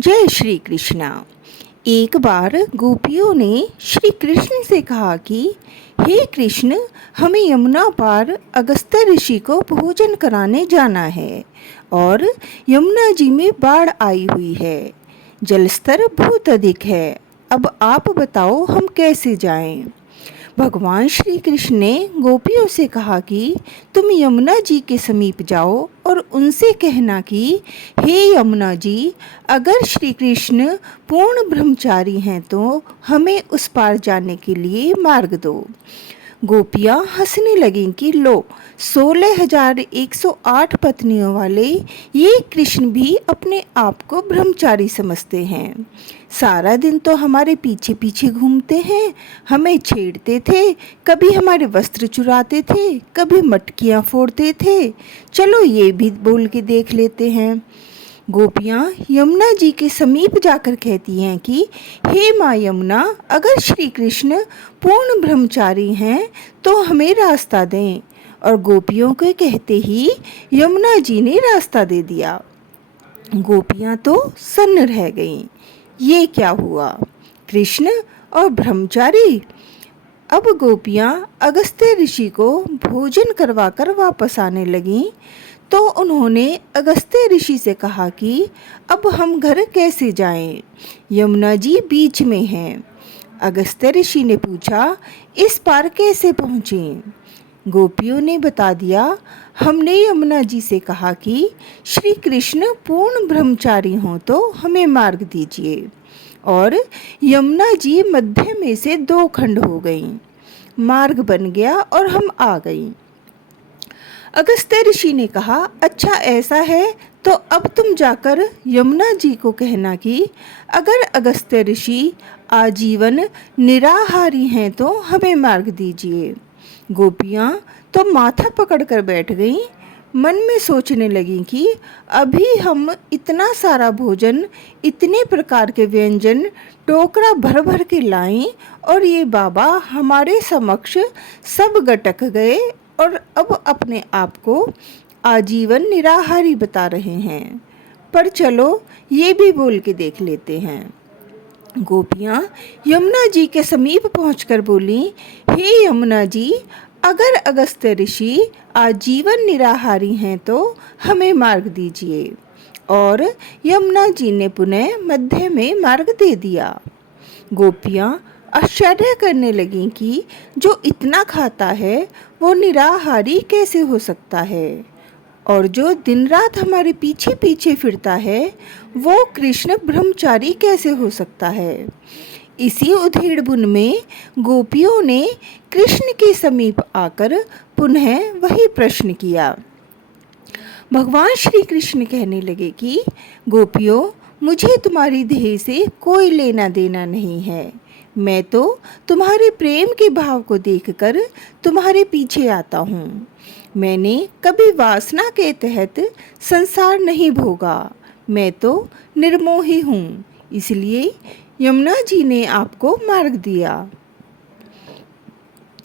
जय श्री कृष्णा। एक बार गोपियों ने श्री कृष्ण से कहा कि हे कृष्ण, हमें यमुना पार अगस्त्य ऋषि को भोजन कराने जाना है और यमुना जी में बाढ़ आई हुई है। जलस्तर बहुत अधिक है। अब आप बताओ हम कैसे जाएं? भगवान श्री कृष्ण ने गोपियों से कहा कि तुम यमुना जी के समीप जाओ और उनसे कहना कि हे यमुना जी, अगर श्री कृष्ण पूर्ण ब्रह्मचारी हैं तो हमें उस पार जाने के लिए मार्ग दो। गोपियाँ हंसने लगीं कि लो, 16,108 पत्नियों वाले ये कृष्ण भी अपने आप को ब्रह्मचारी समझते हैं। सारा दिन तो हमारे पीछे पीछे घूमते हैं, हमें छेड़ते थे, कभी हमारे वस्त्र चुराते थे, कभी मटकियाँ फोड़ते थे। चलो ये भी बोल के देख लेते हैं। गोपियाँ यमुना जी के समीप जाकर कहती हैं कि हे माँ यमुना, अगर श्री कृष्ण पूर्ण ब्रह्मचारी हैं तो हमें रास्ता दें। और गोपियों के कहते ही यमुना जी ने रास्ता दे दिया। गोपियाँ तो सन्न रह गईं। ये क्या हुआ? कृष्ण और ब्रह्मचारी? अब गोपियाँ अगस्त्य ऋषि को भोजन करवाकर वापस आने लगीं तो उन्होंने अगस्त्य ऋषि से कहा कि अब हम घर कैसे जाएं? यमुना जी बीच में हैं। अगस्त्य ऋषि ने पूछा, इस पार कैसे पहुँचें? गोपियों ने बता दिया, हमने यमुना जी से कहा कि श्री कृष्ण पूर्ण ब्रह्मचारी हों तो हमें मार्ग दीजिए। और यमुना जी मध्य में से 2 खंड हो गईं। मार्ग बन गया और हम आ गईं। अगस्त्य ऋषि ने कहा, अच्छा ऐसा है तो अब तुम जाकर यमुना जी को कहना कि अगर अगस्त्य ऋषि आजीवन निराहारी हैं तो हमें मार्ग दीजिए। गोपियाँ तो माथा पकड़कर बैठ गईं। मन में सोचने लगीं कि अभी हम इतना सारा भोजन, इतने प्रकार के व्यंजन टोकरा भर भर के लाएं और ये बाबा हमारे समक्ष सब गटक गए और अब अपने आप को आजीवन निराहारी बता रहे हैं। पर चलो ये भी बोल के देख लेते हैं। गोपियाँ यमुना जी के समीप पहुंचकर बोली, हे यमुना जी, अगर अगस्त्य ऋषि आजीवन निराहारी हैं तो हमें मार्ग दीजिए। और यमुना जी ने पुनः मध्य में मार्ग दे दिया। गोपियाँ आश्चर्य करने लगीं कि जो इतना खाता है वो निराहारी कैसे हो सकता है, और जो दिन रात हमारे पीछे पीछे फिरता है वो कृष्ण ब्रह्मचारी कैसे हो सकता है। इसी उधेड़बुन में गोपियों ने कृष्ण के समीप आकर पुनः वही प्रश्न किया। भगवान श्री कृष्ण कहने लगे कि गोपियों, मुझे तुम्हारी देह से कोई लेना देना नहीं है। मैं तो तुम्हारे प्रेम के भाव को देखकर तुम्हारे पीछे आता हूँ। मैंने कभी वासना के तहत संसार नहीं भोगा। मैं तो निर्मोही हूँ, इसलिए यमुना जी ने आपको मार्ग दिया।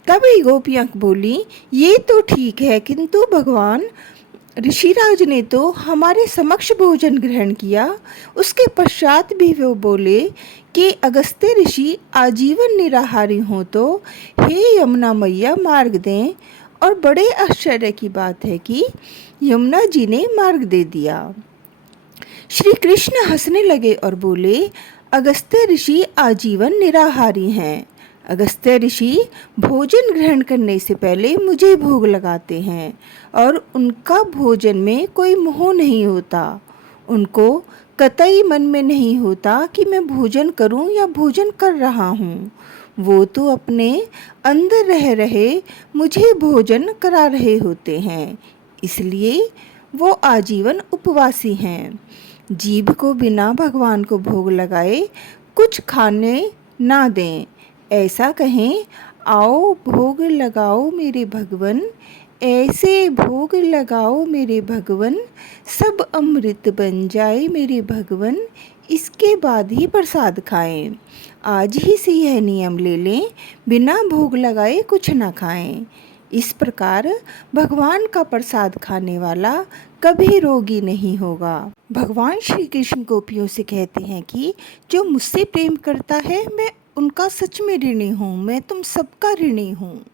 तभी गोपियाँ बोली, ये तो ठीक है, किंतु भगवान ऋषिराज ने तो हमारे समक्ष भोजन ग्रहण किया। उसके पश्चात भी वो बोले कि अगस्त्य ऋषि आजीवन निराहारी हों तो हे यमुना मैया मार्ग दें। और बड़े आश्चर्य की बात है कि यमुना जी ने मार्ग दे दिया। श्री कृष्ण हंसने लगे और बोले, अगस्त्य ऋषि आजीवन निराहारी हैं। अगस्त्य ऋषि भोजन ग्रहण करने से पहले मुझे भोग लगाते हैं और उनका भोजन में कोई मोह नहीं होता। उनको कतई मन में नहीं होता कि मैं भोजन करूं या भोजन कर रहा हूं। वो तो अपने अंदर रह रहे मुझे भोजन करा रहे होते हैं, इसलिए वो आजीवन उपवासी हैं। जीभ को बिना भगवान को भोग लगाए कुछ खाने ना दें। ऐसा कहें, आओ भोग लगाओ मेरे भगवन, ऐसे भोग लगाओ मेरे भगवन, सब अमृत बन जाए मेरे भगवन, इसके बाद ही प्रसाद खाएं। आज ही से यह नियम ले लें, बिना भोग लगाए कुछ ना खाएं। इस प्रकार भगवान का प्रसाद खाने वाला कभी रोगी नहीं होगा। भगवान श्री कृष्ण गोपियों से कहते हैं कि जो मुझसे प्रेम करता है मैं उनका सच में ऋणी हूँ, मैं तुम सबका ऋणी हूँ।